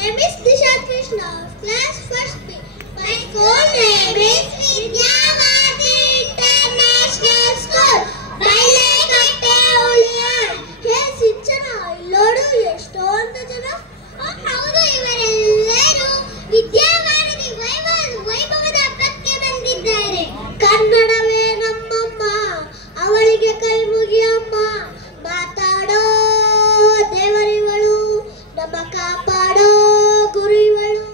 name is Disha Krishna, class first B. My school name is Vidyavati International School. ಬೈಲೆಕಟ್ಟೆ ಉಳಿಯಾಳ್. ಹೇ ಸಿಂಚನ, ಇಲ್ಲೋಡು ಎಷ್ಟೊಂದು ಜನ. ಹೌದು, ಇವರೆಲ್ಲರೂ ವಿದ್ಯಾವಾರಧಿ ವೈಭವದ ಹಬ್ಬಕ್ಕೆ ಬಂದಿದ್ದಾರೆ. ಕನ್ನಡವೇ ನಮ್ಮಮ್ಮ, ಅವಳಿಗೆ ಕೈ ಮುಗಿಯಮ್ಮ. ಮಾತಾಡೋ ದೇವರಿವಳು, ನಮ್ಮ ಕಾಪಾಡೋ ಗುರುವಳು.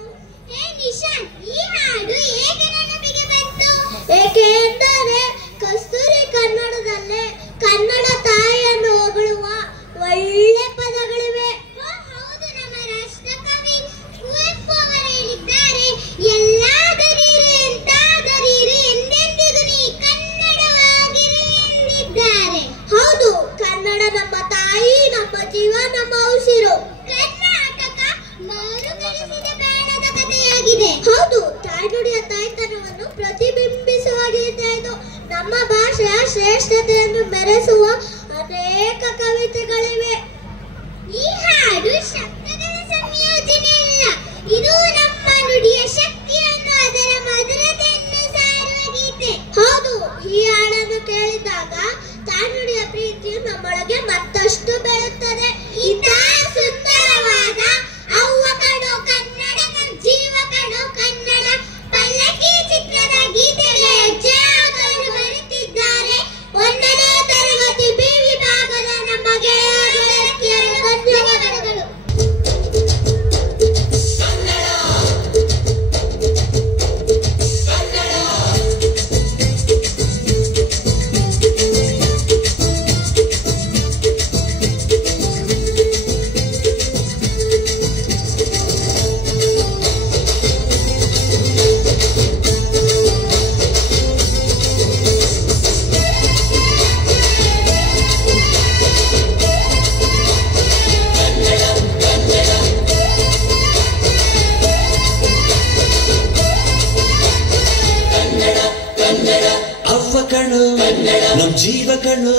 ಹೇ ನಿಶಾಂತ್, ಈ ಹಾಡು ಹೇಗೆ ನೆನಪಿಗೆ ಬಂತು? ಏಕೆಂದರೆ ಕಸ್ತೂರಿ ಕನ್ನಡದಲ್ಲೇ ಕನ್ನಡ ತಾಯಿಯನ್ನು ಹೊಗಳುವ ಒಳ್ಳೆ ಪದಗಳಿವೆ. ಹೌದು, ನಮ್ಮ ರಾಷ್ಟ್ರಕವಿ ಕುವೆಂಪು ಅವರು ಹೇಳಿದ್ದಾರೆ, ಎಲ್ಲಾದರೀರಿ ಎಂತಾದರೀರಿ ಎಂದೆಂದಿಗೂ ನೀ ಕನ್ನಡವಾಗಿರಿ ಎಂದಿದ್ದಾರೆ. ಹೌದು, ಕನ್ನಡ ನಮ್ಮ ತಾಯಿ, ನಮ್ಮ ಜೀವ, ನಮ್ಮ ಉಸಿರು. ಕರ್ನಾಟಕ ಮರುಕಳಿಸಿದ ಬಾಣದ ಕಥೆಯಾಗಿದೆ. ಹೌದು, ತಾಯ್ನುಡಿಯ ತಾಯ್ತನವನ್ನು ಪ್ರತಿಬಿಂಬಿಸುವ ಗೀತೆ ಇದು. ನಮ್ಮ ಭಾಷೆಯ ಶ್ರೇಷ್ಠತೆಯನ್ನು ಮೆರೆಸುವ ಅನೇಕ ಕವಿತೆಗಳಿವೆ. ಈ ಹಾಡು ಶಬ್ದಗಳ ಸಂಯೋಜನೆ ಅಲ್ಲ, ಇದು ನಮ್ಮ ನುಡಿಯ ಶಕ್ತಿಯನ್ನು, ಅದರ ಮಧುರತೆಯನ್ನು ಸಾರುವ ಗೀತೆ. ಹೌದು, ಈ ಹಾಡನ್ನು ಕೇಳಿದಾಗ ತಾಯ್ನುಡಿಯ ಪ್ರೀತಿಯು ನಮ್ಮೊಳಗೆ ಮತ್ತಷ್ಟು ಬೆಳೆಯುತ್ತದೆ. ಇಂತಹ ಸುಂದರವಾದ ಅವ್ವ ಕಣೋ ಕನ್ನಡ, ನಮ್ ಜೀವ ಕಣೋ ಕನ್ನಡ ಪಲ್ಲಕ್ಕಿ ಚಿತ್ರದ ಗೀತೆಗಳ ಹೆಜ್ಜೆಗಳನ್ನು ಬರುತ್ತಿದ್ದಾರೆ 1ನೇ ತರಗತಿ ಬಿ ವಿಭಾಗದ ನಮ್ಮ ಗೆಳತಿಯರು. ಧನ್ಯವಾದಗಳು. ಅವ್ವ ಕಣೋ ನಮ್ ಜೀವ ಕಣೋ